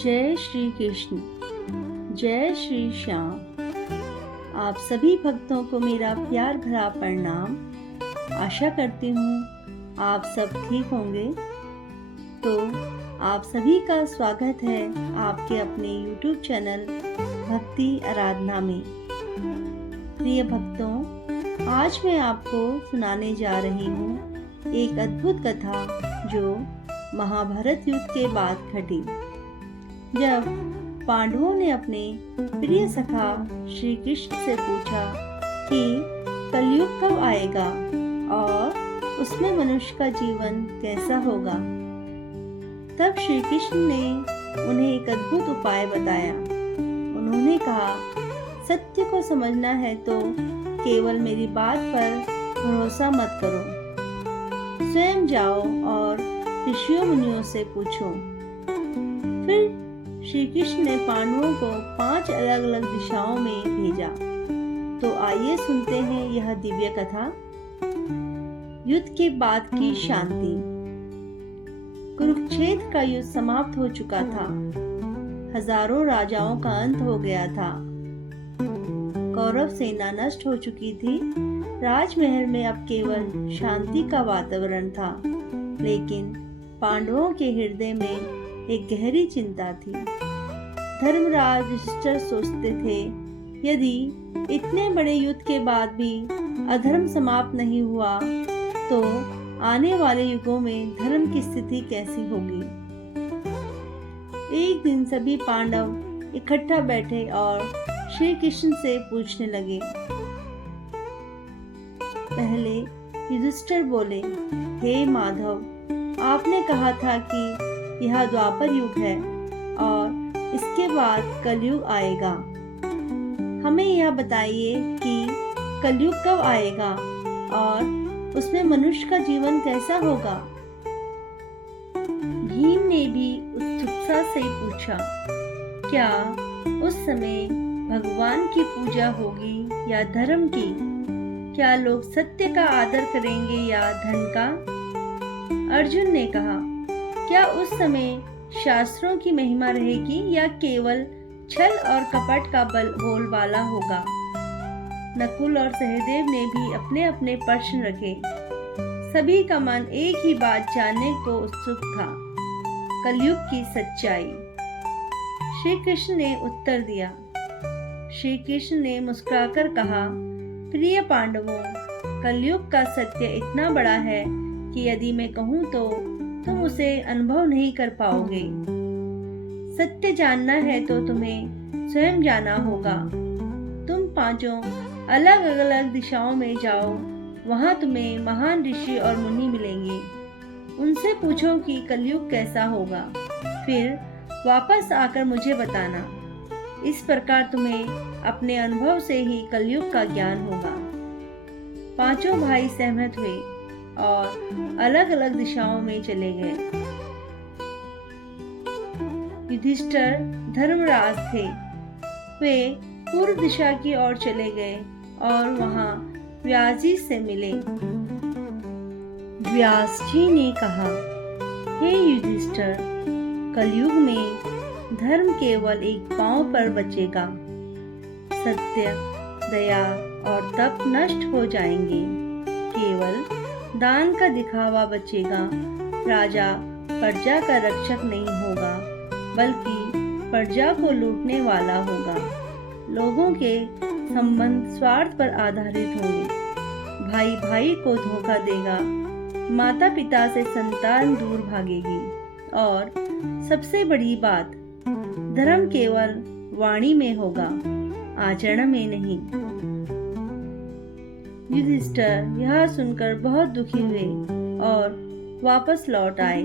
जय श्री कृष्ण, जय श्री श्याम। आप सभी भक्तों को मेरा प्यार भरा प्रणाम। आशा करती हूँ आप सब ठीक होंगे। तो आप सभी का स्वागत है आपके अपने YouTube चैनल भक्ति आराधना में। प्रिय भक्तों, आज मैं आपको सुनाने जा रही हूँ एक अद्भुत कथा जो महाभारत युद्ध के बाद घटी, जब पांडवों ने अपने प्रिय सखा श्री कृष्ण से पूछा कि कलयुग कब आएगा और उसमें मनुष्य का जीवन कैसा होगा। तब श्री कृष्ण ने उन्हें एक अद्भुत उपाय बताया। उन्होंने कहा, सत्य को समझना है तो केवल मेरी बात पर भरोसा मत करो, स्वयं जाओ और ऋषियों मुनियों से पूछो। फिर श्री कृष्ण ने पांडवों को 5 अलग अलग दिशाओं में भेजा। तो आइए सुनते हैं यह दिव्य कथा। युद्ध के बाद की शांति। कुरुक्षेत्र का युद्ध समाप्त हो चुका था। हजारों राजाओं का अंत हो गया था। कौरव सेना नष्ट हो चुकी थी। राजमहल में अब केवल शांति का वातावरण था, लेकिन पांडवों के हृदय में एक गहरी चिंता थी। धर्मराज युधिष्ठिर सोचते थे, यदि इतने बड़े युद्ध के बाद भी अधर्म समाप्त नहीं हुआ तो आने वाले युगों में धर्म की स्थिति कैसी होगी। एक दिन सभी पांडव इकट्ठा बैठे और श्री कृष्ण से पूछने लगे। पहले युधिष्ठिर बोले, हे माधव, आपने कहा था कि यह द्वापर युग है और इसके बाद कलयुग आएगा। हमें यह बताइए कि कलयुग कब आएगा और उसमें मनुष्य का जीवन कैसा होगा। भीम ने भी उत्सुकता से पूछा, क्या उस समय भगवान की पूजा होगी या धर्म की? क्या लोग सत्य का आदर करेंगे या धन का? अर्जुन ने कहा, क्या उस समय शास्त्रों की महिमा रहेगी या केवल छल और कपट का बोलबाला होगा। नकुल और सहदेव ने भी अपने अपने प्रश्न रखे। सभी का मन एक ही बात जानने को उत्सुक था, कलयुग की सच्चाई। श्री कृष्ण ने उत्तर दिया। श्री कृष्ण ने मुस्कुराकर कहा, प्रिय पांडवों, कलयुग का सत्य इतना बड़ा है कि यदि मैं कहूँ तो तुम उसे अनुभव नहीं कर पाओगे। सत्य जानना है तो तुम्हें स्वयं जाना होगा। तुम 5 अलग अलग दिशाओं में जाओ, वहां तुम्हें महान ऋषि और मुनि मिलेंगे। उनसे पूछो कि कलयुग कैसा होगा, फिर वापस आकर मुझे बताना। इस प्रकार तुम्हें अपने अनुभव से ही कलयुग का ज्ञान होगा। 5 भाई सहमत हुए और अलग अलग दिशाओं में चले गए। युधिष्ठिर धर्मराज थे। वे पूर्व दिशा की ओर चले गए और वहां व्यास जी से मिले। व्यास जी ने कहा, हे युधिष्ठिर, कलयुग में धर्म केवल एक पांव पर बचेगा। सत्य, दया और तप नष्ट हो जाएंगे। केवल दान का दिखावा बचेगा। राजा प्रजा का रक्षक नहीं होगा, बल्कि प्रजा को लूटने वाला होगा। लोगों के संबंध स्वार्थ पर आधारित होंगे। भाई भाई को धोखा देगा। माता पिता से संतान दूर भागेगी। और सबसे बड़ी बात, धर्म केवल वाणी में होगा, आचरण में नहीं। युधिष्ठिर यह सुनकर बहुत दुखी हुए और वापस लौट आए।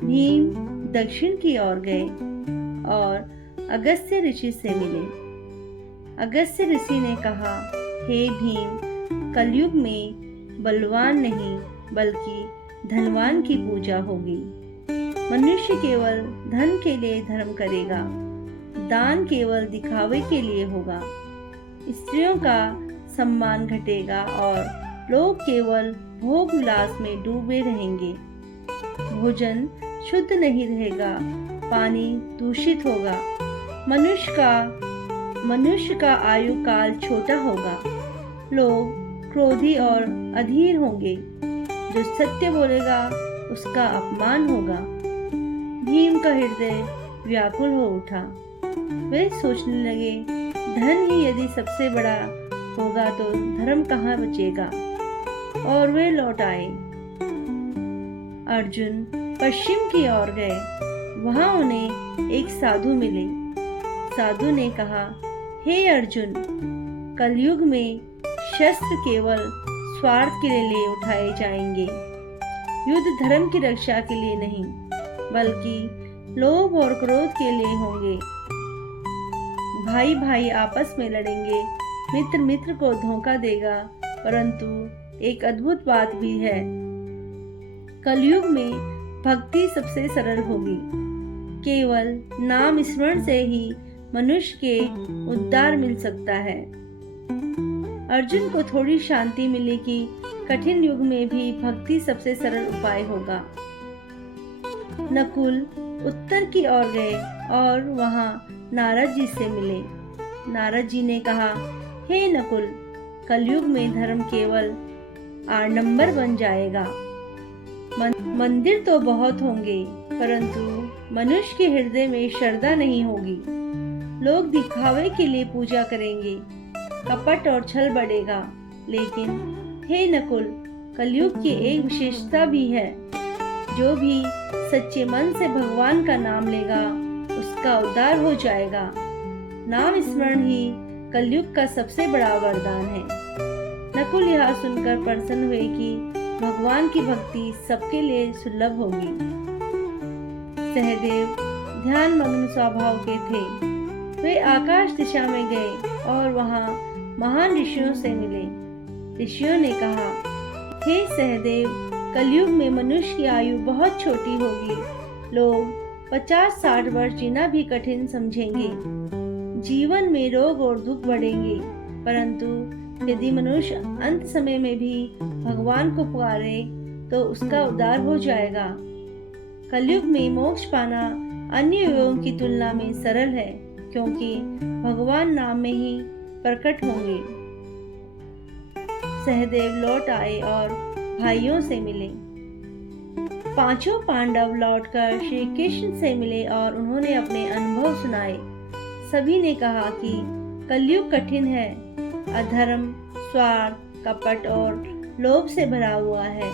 भीम दक्षिण की ओर गए और अगस्त्य ऋषि से मिले। अगस्त्य ऋषि ने कहा, हे भीम, कलयुग में बलवान नहीं बल्कि धनवान की पूजा होगी। मनुष्य केवल धन के लिए धर्म करेगा। दान केवल दिखावे के लिए होगा। स्त्रियों का सम्मान घटेगा और लोग केवल भोग विलास में डूबे रहेंगे। भोजन शुद्ध नहीं रहेगा, पानी दूषित होगा, मनुष्य का आयु काल छोटा होगा, लोग क्रोधी और अधीर होंगे, जो सत्य बोलेगा उसका अपमान होगा। भीम का हृदय व्याकुल हो उठा। वे सोचने लगे, धन ही यदि सबसे बड़ा होगा तो धर्म कहाँ बचेगा। और वे लौट आए। अर्जुन पश्चिम की ओर गए। वहां उन्हें एक साधु मिले। साधु ने कहा, हे अर्जुन, कलयुग में शस्त्र केवल स्वार्थ के लिए उठाए जाएंगे। युद्ध धर्म की रक्षा के लिए नहीं, बल्कि लोभ और क्रोध के लिए होंगे। भाई भाई आपस में लड़ेंगे, मित्र मित्र को धोखा देगा। परंतु एक अद्भुत बात भी है, कलयुग में भक्ति सबसे सरल होगी। केवल नाम स्मरण से ही मनुष्य के उद्धार मिल सकता है। अर्जुन को थोड़ी शांति मिली कि कठिन युग में भी भक्ति सबसे सरल उपाय होगा। नकुल उत्तर की ओर गए और वहां नारद जी से मिले। नारद जी ने कहा, हे नकुल, कलयुग में धर्म केवल आडंबर बन जाएगा। मंदिर तो बहुत होंगे, परंतु मनुष्य के हृदय में श्रद्धा नहीं होगी। लोग दिखावे के लिए पूजा करेंगे, कपट और छल बढ़ेगा। लेकिन हे नकुल, कलयुग की एक विशेषता भी है, जो भी सच्चे मन से भगवान का नाम लेगा उसका उद्धार हो जाएगा। नाम स्मरण ही कलयुग का सबसे बड़ा वरदान है। नकुल यह सुनकर प्रसन्न हुए कि भगवान की भक्ति सबके लिए सुलभ होगी। सहदेव ध्यान मग्न स्वभाव के थे। वे आकाश दिशा में गए और वहां महान ऋषियों से मिले। ऋषियों ने कहा, हे सहदेव, कलयुग में मनुष्य की आयु बहुत छोटी होगी। लोग 50-60 वर्ष जीना भी कठिन समझेंगे। जीवन में रोग और दुख बढ़ेंगे। परंतु यदि मनुष्य अंत समय में भी भगवान को पुकारे तो उसका उद्धार हो जाएगा। कलयुग में मोक्ष पाना अन्य युगों की तुलना में सरल है, क्योंकि भगवान नाम में ही प्रकट होंगे। सहदेव लौट आए और भाइयों से मिले। पांचों पांडव लौटकर श्री कृष्ण से मिले और उन्होंने अपने अनुभव सुनाए। सभी ने कहा कि कलयुग कठिन है, अधर्म, स्वार्थ, कपट और लोभ से भरा हुआ है।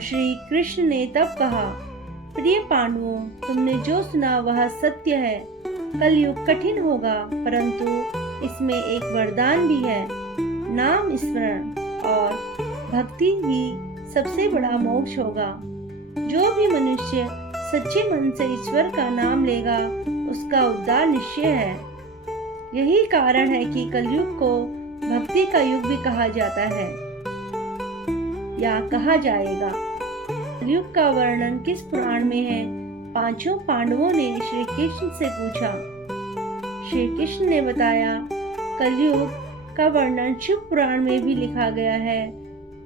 श्री कृष्ण ने तब कहा, प्रिय पांडवों, तुमने जो सुना वह सत्य है। कलयुग कठिन होगा, परंतु इसमें एक वरदान भी है। नाम स्मरण और भक्ति ही सबसे बड़ा मोक्ष होगा। जो भी मनुष्य सच्चे मन से ईश्वर का नाम लेगा उसका उद्धार निश्चय है। यही कारण है कि कलयुग को भक्ति का युग भी कहा जाता है या कहा जाएगा। कलयुग का वर्णन किस पुराण में है? पांचों पांडवों ने श्री कृष्ण से पूछा। श्री कृष्ण ने बताया, कलयुग का वर्णन शिव पुराण में भी लिखा गया है,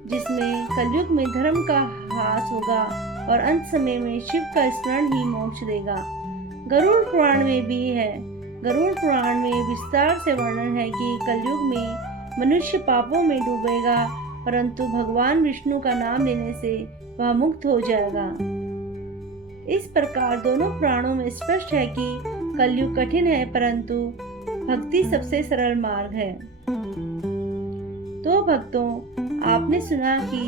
जिसमें कलयुग में धर्म का ह्रास होगा और अंत समय में शिव का स्मरण ही मोक्ष देगा। गरुड़ पुराण में भी है। गरुड़ पुराण में विस्तार से वर्णन है कि कलयुग में मनुष्य पापों में डूबेगा, परंतु भगवान विष्णु का नाम लेने से वह मुक्त हो जाएगा। इस प्रकार दोनों पुराणों में स्पष्ट है कि कलयुग कठिन है, परंतु भक्ति सबसे सरल मार्ग है। तो भक्तों, आपने सुना कि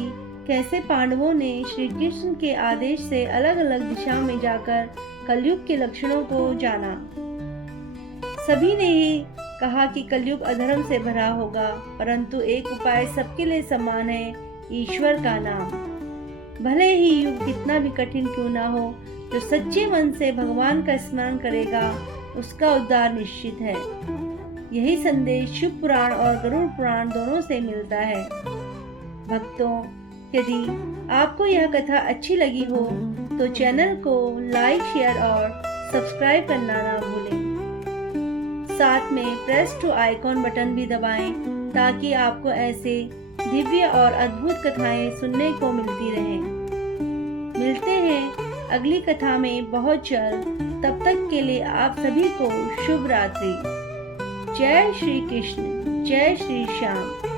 कैसे पांडवों ने श्री कृष्ण के आदेश से अलग अलग दिशा में जाकर कलयुग के लक्षणों को जाना। सभी ने ही कहा कि कलयुग अधर्म से भरा होगा, परंतु एक उपाय सबके लिए समान है, ईश्वर का नाम। भले ही युग कितना भी कठिन क्यों ना हो, जो सच्चे मन से भगवान का स्मरण करेगा उसका उद्धार निश्चित है। यही संदेश शिव पुराण और गरुड़ पुराण दोनों से मिलता है। भक्तों, यदि आपको यह कथा अच्छी लगी हो तो चैनल को लाइक, शेयर और सब्सक्राइब करना ना भूलें। साथ में प्रेस टू आइकॉन बटन भी दबाएं ताकि आपको ऐसे दिव्य और अद्भुत कथाएं सुनने को मिलती रहें। मिलते हैं अगली कथा में बहुत जल्द। तब तक के लिए आप सभी को शुभ रात्रि। जय श्री कृष्ण, जय श्री श्याम।